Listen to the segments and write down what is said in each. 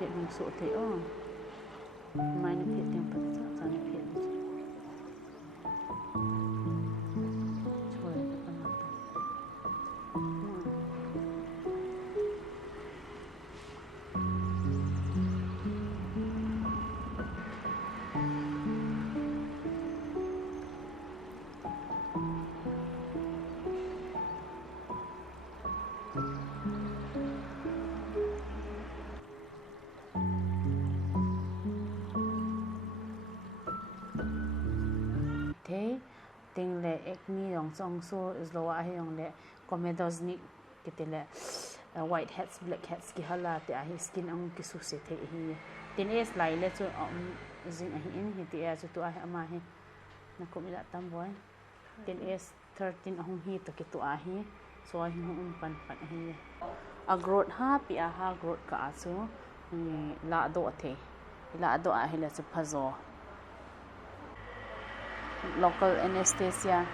thiện hùng sổ thế mai nó thiện tiền bật ra nó thiện trời thế ting le ek mi dong song so zlowa hyong le comedosnik kitele white hats black hats ki hala te a skin ang ki su se the hi tin es lai le chu zing a hi in hi ti a chu tu a ama hi na ko mi la tam boy tin es 13 ahong hi to ki tu a hi so hi pan hi a growth ha pi a ha growth ka a chu la do the la do a hi la chu phazo local anesthesia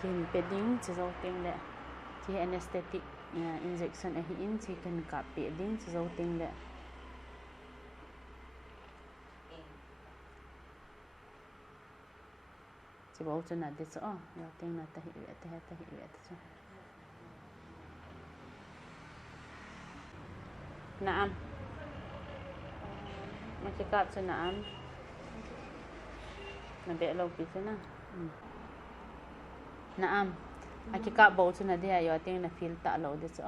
kin peding chizo ting le chi anesthetic injection a hi in chi kan ka peding chizo ting le chi bo chana de so ya ting na ta hi chu naam makikap sa naam nabelo pisa na naam akika bo chu na dia yo ting na feel ta lo de so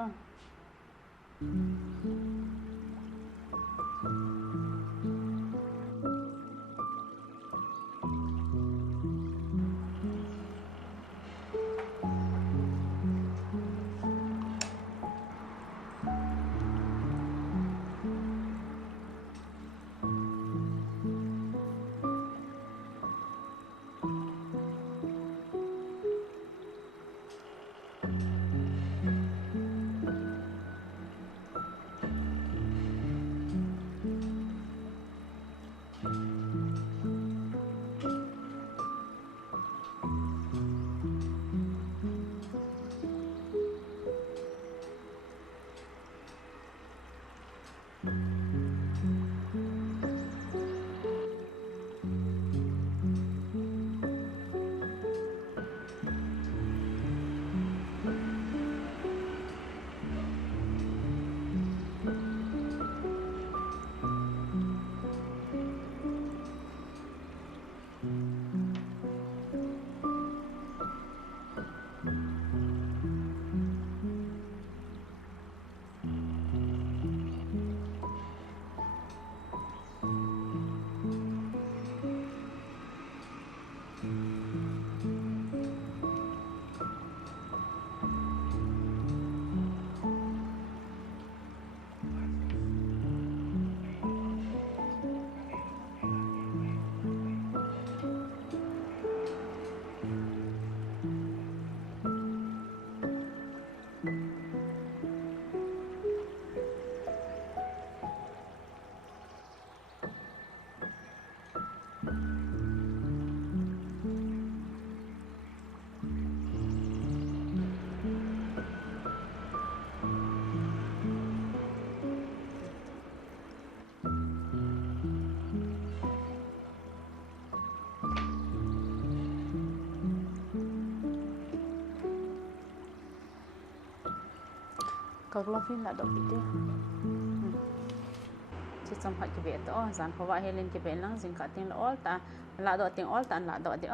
kaglofin la do pite chi cham phat ki be to zan phawa helen ki be lang jing ka ting all ta la do ting all ta la do de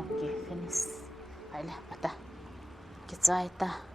okay finish ai la pata ki chai ta